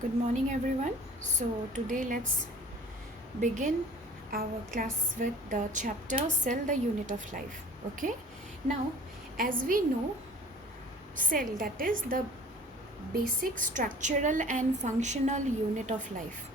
Good morning, everyone. So, today let's begin our class with the chapter Cell, the Unit of Life. Okay, now as we know, cell, that is the basic structural and functional unit of life.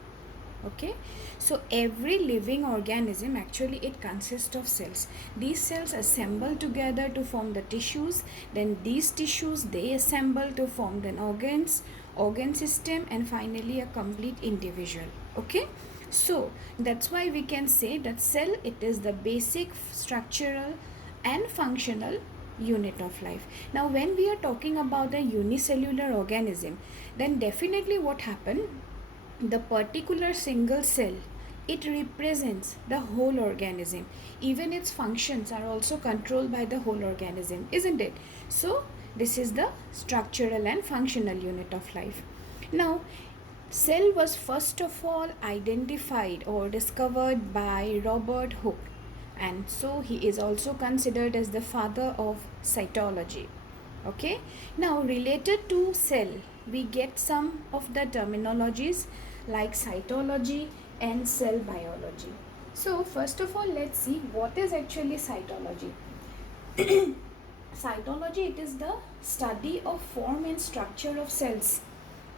Okay, so every living organism actually it consists of cells. These cells assemble together to form the tissues, then these tissues they assemble to form the organ system, and finally a complete individual. Okay, so that's why we can say that cell it is the basic structural and functional unit of life. Now when we are talking about a unicellular organism, then definitely what happened, the particular single cell, it represents the whole organism. Even its functions are also controlled by the whole organism, isn't it? So this is the structural and functional unit of life. Now cell was first of all identified or discovered by Robert Hooke, and so he is also considered as the father of cytology. Okay, now related to cell we get some of the terminologies like cytology and cell biology. So first of all, let's see what is actually cytology. Cytology, it is the study of form and structure of cells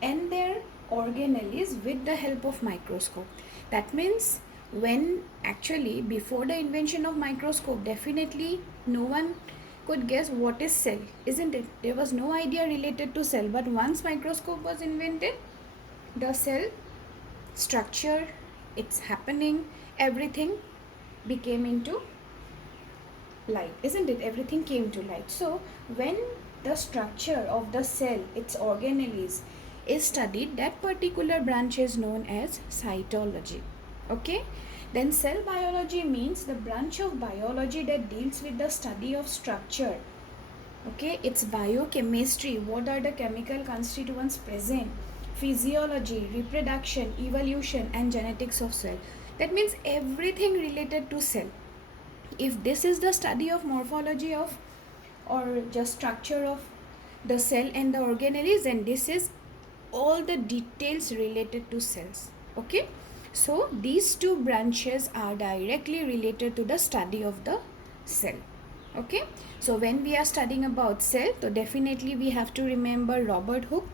and their organelles with the help of microscope. That means when actually before the invention of microscope, definitely no one could guess what is cell, isn't it? There was no idea related to cell, but once microscope was invented, the cell structure, it's happening, everything became into light, isn't it? Everything came to light. So when the structure of the cell, its organelles, is studied, that particular branch is known as cytology. Okay, then cell biology means the branch of biology that deals with the study of structure. Okay, it's biochemistry, what are the chemical constituents present, physiology, reproduction, evolution, and genetics of cell. That means everything related to cell. If this is the study of morphology of or just structure of the cell and the organelles, then this is all the details related to cells. Okay, so these two branches are directly related to the study of the cell. Okay, so when we are studying about cell, so definitely we have to remember Robert Hooke,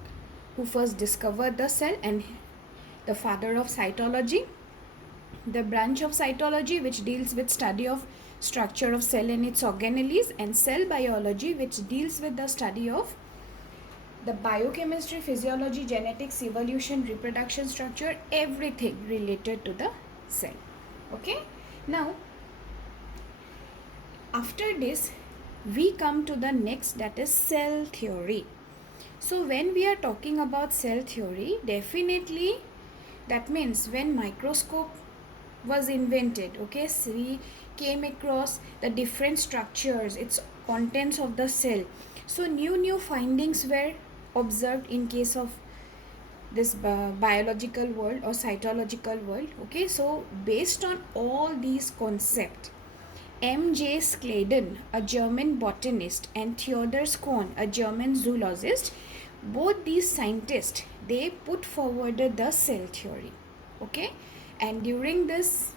who first discovered the cell and the father of cytology. The branch of cytology which deals with study of structure of cell and its organelles, and cell biology which deals with the study of the biochemistry, physiology, genetics, evolution, reproduction, structure, everything related to the cell. Okay, now after this we come to the next, that is cell theory. So when we are talking about cell theory, definitely that means when microscope was invented, okay, so we came across the different structures, its contents of the cell. So new findings were observed in case of this biological world or cytological world. Okay, so based on all these concepts, M.J. Scladen, a German botanist, and Theodor Kohn, a German zoologist, both these scientists, they put forward the cell theory. Okay, and during this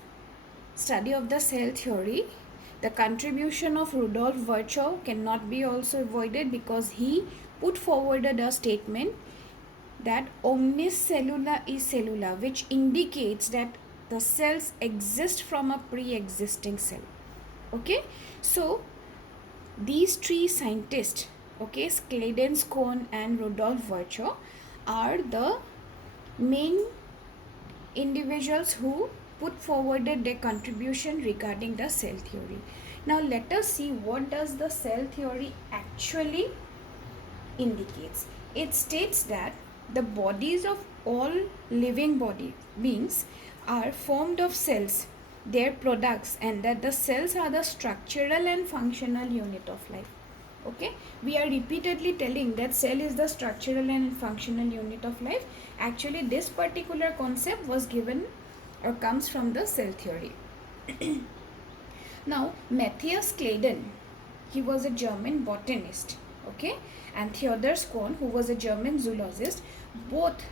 study of the cell theory, the contribution of Rudolf Virchow cannot be also avoided, because he put forward a statement that omnis cellula is cellula, which indicates that the cells exist from a pre-existing cell. Okay, so these three scientists, okay, Scladen, Kohn, and Rudolf Virchow, are the main individuals who put forward their contribution regarding the cell theory. Now let us see what does the cell theory actually indicates. It states that the bodies of all living body beings are formed of cells, their products, and that the cells are the structural and functional unit of life. Okay, we are repeatedly telling that cell is the structural and functional unit of life. Actually this particular concept was given or comes from the cell theory. Now Matthias Claden, he was a German botanist, okay, and Theodor Kohn, who was a German zoologist, both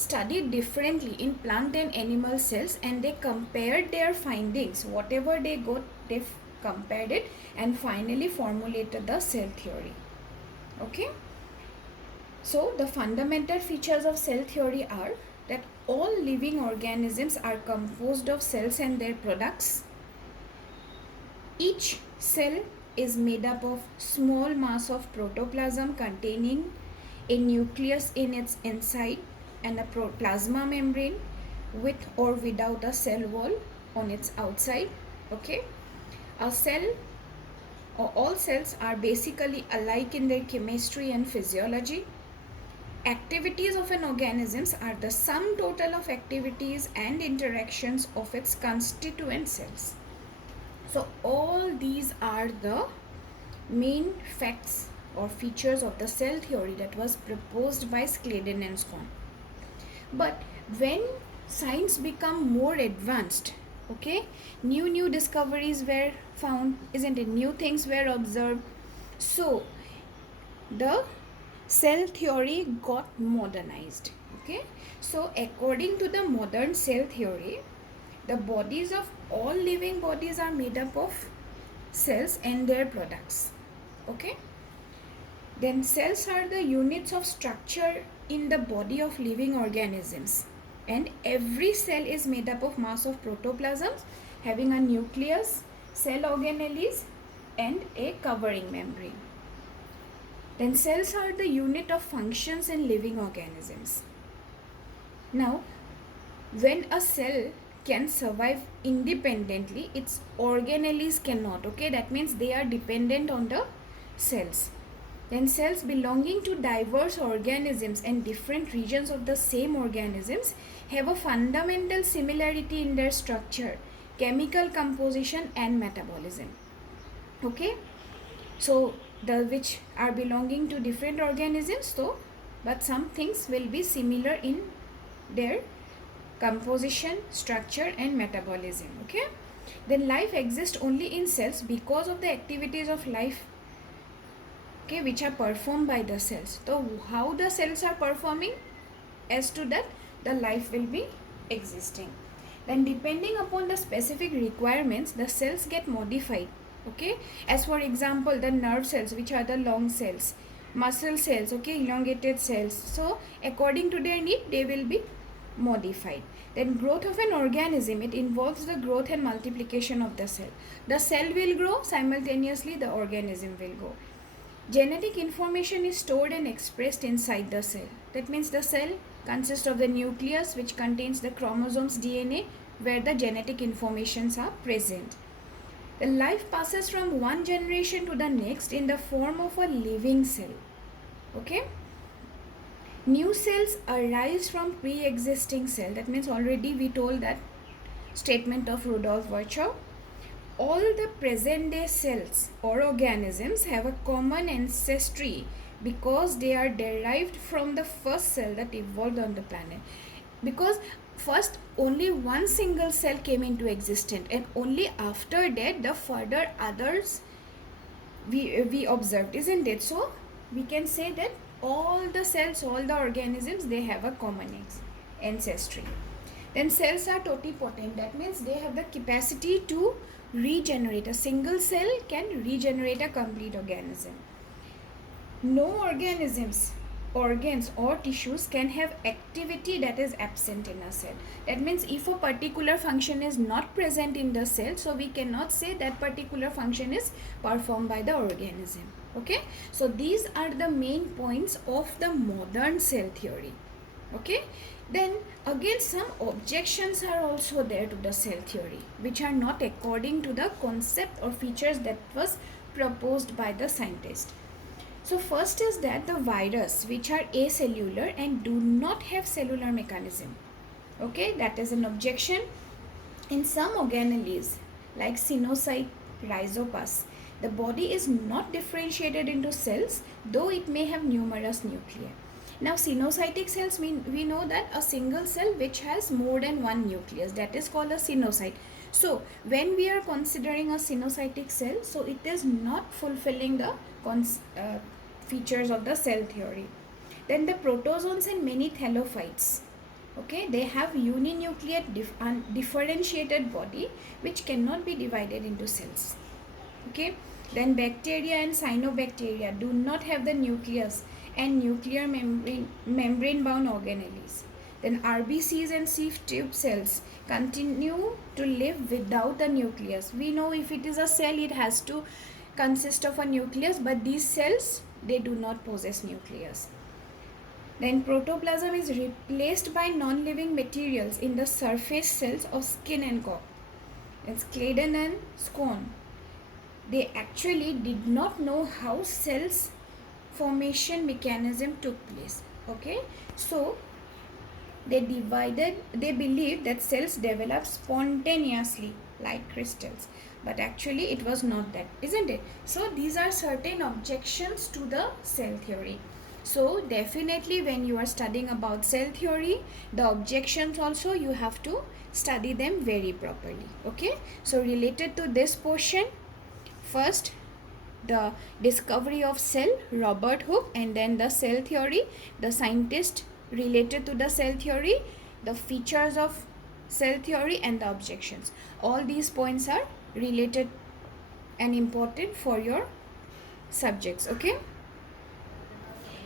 studied differently in plant and animal cells, and they compared their findings. Whatever they got, they compared it and finally formulated the cell theory. Okay. So the fundamental features of cell theory are that all living organisms are composed of cells and their products. Each cell is made up of small mass of protoplasm containing a nucleus in its inside and a plasma membrane with or without a cell wall on its outside. Okay. A cell or all cells are basically alike in their chemistry and physiology. Activities of an organism are the sum total of activities and interactions of its constituent cells. So all these are the main facts or features of the cell theory that was proposed by Sladen and Schwann. But when science become more advanced, okay, new discoveries were found, isn't it? New things were observed. So the cell theory got modernized. Okay, so according to the modern cell theory, the bodies of all living bodies are made up of cells and their products. Okay, then cells are the units of structure in the body of living organisms, and every cell is made up of mass of protoplasms having a nucleus, cell organelles and a covering membrane. Then cells are the unit of functions in living organisms. Now, when a cell can survive independently, its organelles cannot. Okay, that means they are dependent on the cells. Then cells belonging to diverse organisms and different regions of the same organisms have a fundamental similarity in their structure, chemical composition and metabolism. Okay, so the which are belonging to different organisms, so but some things will be similar in their composition, structure and metabolism. Okay, then life exists only in cells because of the activities of life, okay, which are performed by the cells. So how the cells are performing, as to that the life will be existing. Then depending upon the specific requirements, the cells get modified. Okay, as for example, the nerve cells, which are the long cells, muscle cells, okay, elongated cells. So according to their need, they will be modified. Then growth of an organism, it involves the growth and multiplication of the cell. The cell will grow, simultaneously the organism will grow. Genetic information is stored and expressed inside the cell. That means the cell consists of the nucleus, which contains the chromosomes, DNA, where the genetic informations are present. The life passes from one generation to the next in the form of a living cell. Okay, new cells arise from pre-existing cell. That means already we told that statement of Rudolf Virchow. All the present day cells or organisms have a common ancestry because they are derived from the first cell that evolved on the planet. Because first only one single cell came into existence, and only after that the further others we observed, isn't it? So we can say that all the cells, all the organisms, they have a common ancestry. Then cells are totipotent. That means they have the capacity to regenerate. A single cell can regenerate a complete organism. No organisms, organs or tissues can have activity that is absent in a cell. That means if a particular function is not present in the cell, so we cannot say that particular function is performed by the organism. Okay, so these are the main points of the modern cell theory. Okay, then again some objections are also there to the cell theory, which are not according to the concept or features that was proposed by the scientist. So first is that the virus, which are acellular and do not have cellular mechanism. Okay, that is an objection. In some organelles like Cenocyte rhizopus, the body is not differentiated into cells, though it may have numerous nuclei. Now cenocytic cells, we know that a single cell which has more than one nucleus, that is called a cenocyte. So when we are considering a cenocytic cell, so it is not fulfilling the features of the cell theory. Then the protozoans and many thallophytes, Okay, they have uninucleate differentiated body which cannot be divided into cells. Okay, then bacteria and cyanobacteria do not have the nucleus and nuclear membrane bound organelles. Then RBCs and sieve tube cells continue to live without the nucleus. We know if it is a cell, it has to consist of a nucleus, but these cells, they do not possess nucleus. Then protoplasm is replaced by non-living materials in the surface cells of skin and cork. It's Claydon and Scone. They actually did not know how cells formation mechanism took place. Okay, so they believed that cells develop spontaneously like crystals, but actually it was not that, isn't it? So these are certain objections to the cell theory. So definitely when you are studying about cell theory, the objections also you have to study them very properly. Okay, so related to this portion, first the discovery of cell, Robert Hooke, and then the cell theory, the scientist related to the cell theory, the features of cell theory, and the objections. All these points are related and important for your subjects. Okay,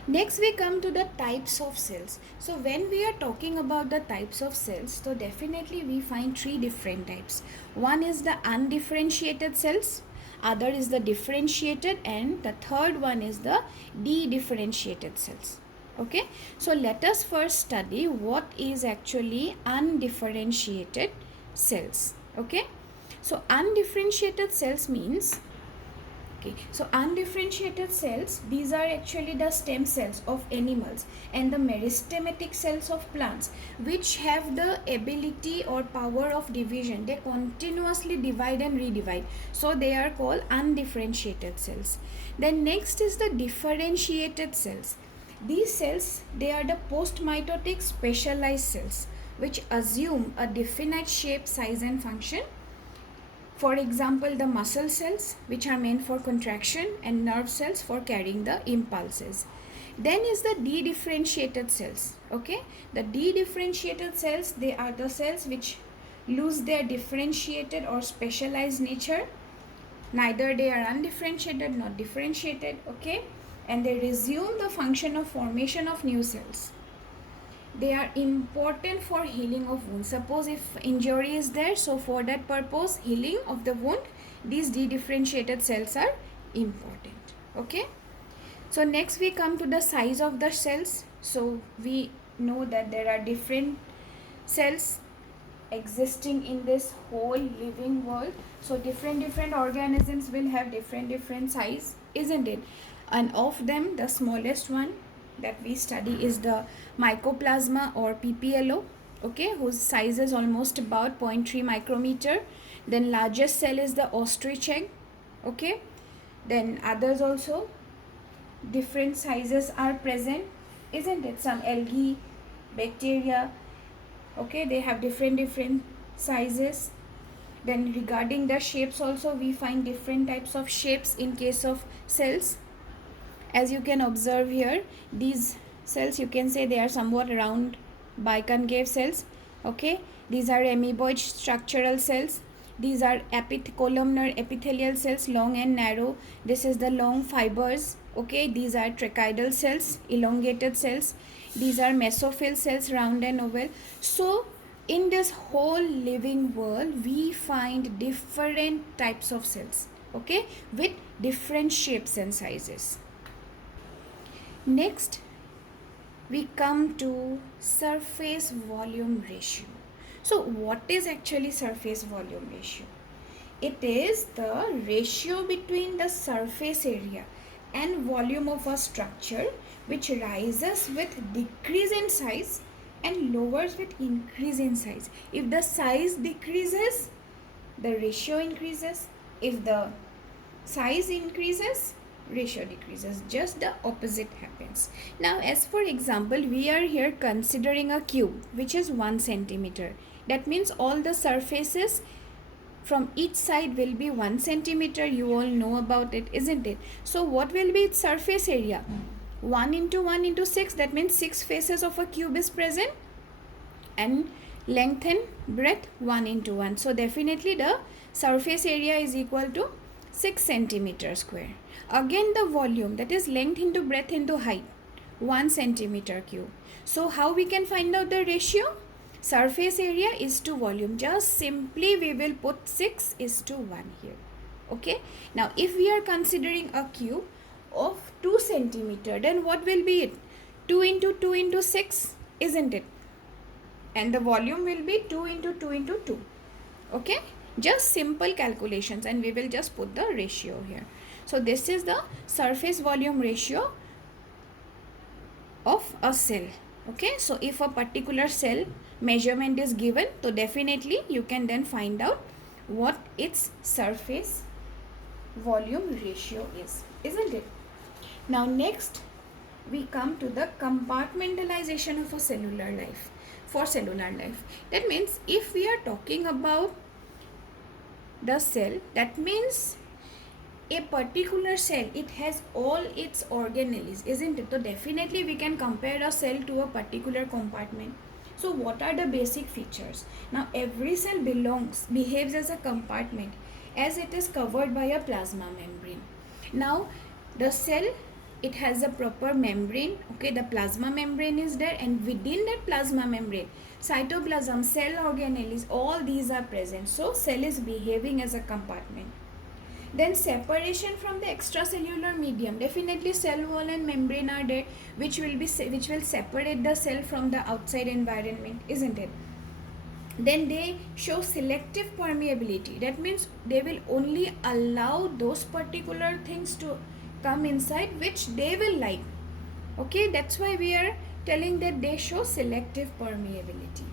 next we come to the types of cells. So when we are talking about the types of cells, so definitely we find three different types. One is the undifferentiated cells, other is the differentiated, and the third one is the dedifferentiated cells. Okay, so let us first study what is actually undifferentiated cells. Okay, so undifferentiated cells means, so undifferentiated cells, these are actually the stem cells of animals and the meristematic cells of plants, which have the ability or power of division. They continuously divide and redivide, so they are called undifferentiated cells. Then next is the differentiated cells. These cells, they are the post-mitotic specialized cells which assume a definite shape, size and function. For example, the muscle cells, which are meant for contraction, and nerve cells for carrying the impulses. Then is the dedifferentiated cells. Okay, the dedifferentiated cells, they are the cells which lose their differentiated or specialized nature. Neither they are undifferentiated nor differentiated. Okay, and they resume the function of formation of new cells. They are important for healing of wounds. Suppose if injury is there, so for that purpose, healing of the wound, these dedifferentiated cells are important. Okay, so next we come to the size of the cells. So we know that there are different cells existing in this whole living world. So different organisms will have different size, isn't it? And of them, the smallest one that we study is the mycoplasma or PPLO, okay, whose size is almost about 0.3 micrometer. Then largest cell is the ostrich egg. Okay, then others also, different sizes are present, isn't it? Some algae, bacteria, okay, they have different sizes. Then regarding the shapes also, we find different types of shapes in case of cells. As you can observe here, these cells, you can say they are somewhat round biconcave cells. Okay, these are amoeboid structural cells. These are columnar epithelial cells, long and narrow. This is the long fibers. Okay, these are tracheidal cells, elongated cells. These are mesophyll cells, round and oval. So in this whole living world, we find different types of cells, okay, with different shapes and sizes. Next, we come to surface volume ratio. So what is actually surface volume ratio? It is the ratio between the surface area and volume of a structure which rises with decrease in size and lowers with increase in size. If the size decreases, the ratio increases. If the size increases, ratio decreases. Just the opposite happens. Now, as for example, we are here considering a cube which is 1 centimeter. That means all the surfaces from each side will be 1 centimeter. You all know about it, isn't it? So what will be its surface area? 1 into 1 into 6, that means 6 faces of a cube is present. and length and breadth 1 into 1. So definitely the surface area is equal to 6 centimeter square. Again the volume, that is length into breadth into height, 1 centimeter cube. So how we can find out the ratio? Surface area is to volume. Just simply we will put 6 is to 1 here. Okay. Now if we are considering a cube of 2 centimeter, then what will be it? 2 into 2 into 6, isn't it? And the volume will be 2 into 2 into 2. Okay. Just simple calculations, and we will just put the ratio here. So this is the surface volume ratio of a cell. Okay, so if a particular cell measurement is given, so definitely you can then find out what its surface volume ratio is, isn't it? Now next we come to the compartmentalization of a cellular life. For cellular life, that means if we are talking about the cell, that means a particular cell, it has all its organelles, isn't it? So definitely we can compare a cell to a particular compartment. So what are the basic features? Now every cell behaves as a compartment, as it is covered by a plasma membrane. Now the cell, it has a proper membrane. Okay, the plasma membrane is there, and within that plasma membrane, cytoplasm, cell organelles, all these are present. So cell is behaving as a compartment. Then separation from the extracellular medium, definitely cell wall and membrane are there, which will separate the cell from the outside environment, isn't it? Then they show selective permeability, that means they will only allow those particular things to come inside which they will like. Okay, that's why we are telling that they show selective permeability.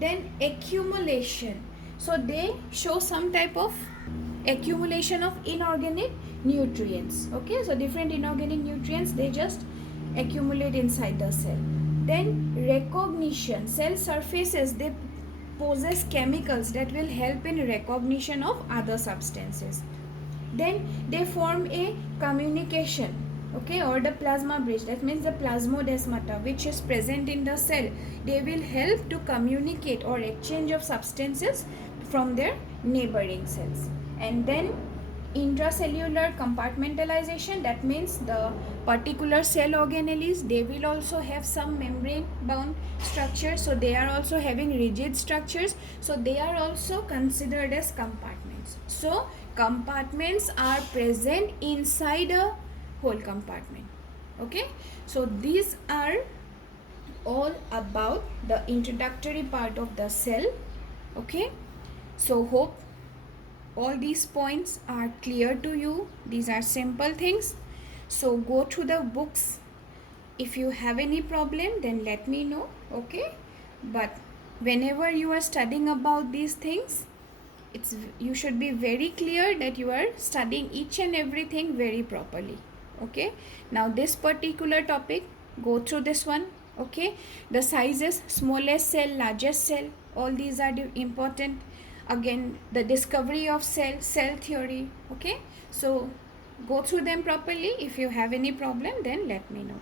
Then accumulation, so they show some type of accumulation of inorganic nutrients. Okay, so different inorganic nutrients, they just accumulate inside the cell. Then recognition, cell surfaces, they possess chemicals that will help in recognition of other substances. Then they form a communication, okay, or the plasma bridge, that means the plasmodesmata which is present in the cell, they will help to communicate or exchange of substances from their neighboring cells. And then intracellular compartmentalization, that means the particular cell organelles, they will also have some membrane bound structure, so they are also having rigid structures, so they are also considered as compartments. So compartments are present inside a whole compartment. Okay, so these are all about the introductory part of the cell. Okay, so hope all these points are clear to you. These are simple things, so go through the books. If you have any problem, then let me know. Okay, but whenever you are studying about these things, you should be very clear that you are studying each and everything very properly. Okay, now this particular topic, go through this one. Okay, the sizes, smallest cell, largest cell, all these are important. Again, the discovery of cell theory. Okay, so go through them properly. If you have any problem, then let me know.